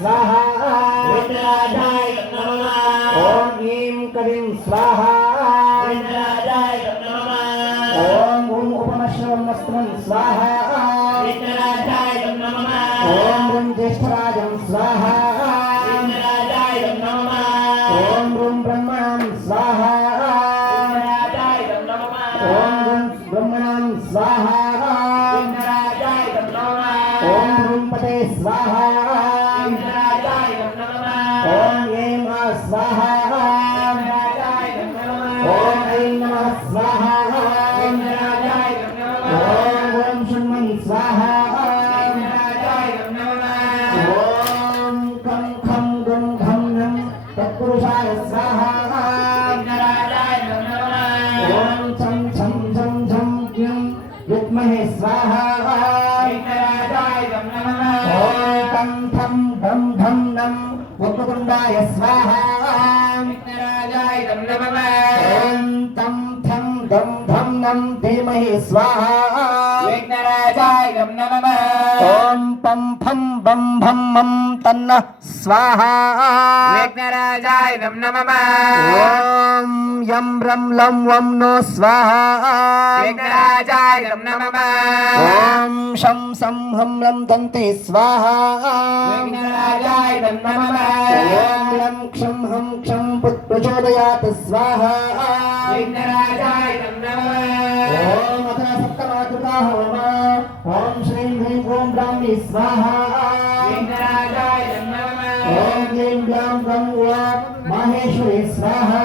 स्वाहा विघ्नराजाय नमः ओम ह्रीं क्लीं स्वाहा विघ्नराजाय नमः ओम उपमश्रवणमस्तमं स्वाहा विघ्नराजाय नमः ओम ज्येष्ठराजं स्वाहा विघ्नराजाय नमः ओम ब्रह्मणां स्वाहा विघ्नराजाय नमः ओम ब्रह्मणां स्वाहा विघ्नराजाय नमः ओम पते स्वाहा विघ्नराजाय नमः ओम ऐं स्वाहा विघ्नराजाय नमः ओम ऐं नमः स्वाहा विघ्नराजाय नमः ओम शन्मं स्वाहा विघ्नराजाय नमः ओम कं खं गं घं नं तत्पुरुषाय स्वाहा विघ्नराजाय नमः ओम छं छं झं झं ज्ञं विद्महे स्वाहा विघ्नराजाय नमः ओम तं ठं धं धं नं वक्रतुण्डाय स्वाहा विघ्नराजाय नमः ओम तं ठं धं धं नं धीमहि स्वाहा विघ्नराजाय नमः ओम पं फं बं भं मं तन्नः स्वाहा विघ्नराजाय नमः ओम यं रं लं वं नो स्वाहा विघ्नराजाय नमः ओम शं सं हं लं दन्ते स्वाहा विघ्नराजाय नमः ओम लं क्षं हं क्षं प्रचोदयात् स्वाहा विघ्नराजाय नमः ओम अथ सप्तमातृका होम ओम श्रीं ह्रीं ओम ब्राह्मी स्वाहा विघ्नराजाय नमः ओम क्लीं ग्लां गं वा माहेश्वरी स्वाहा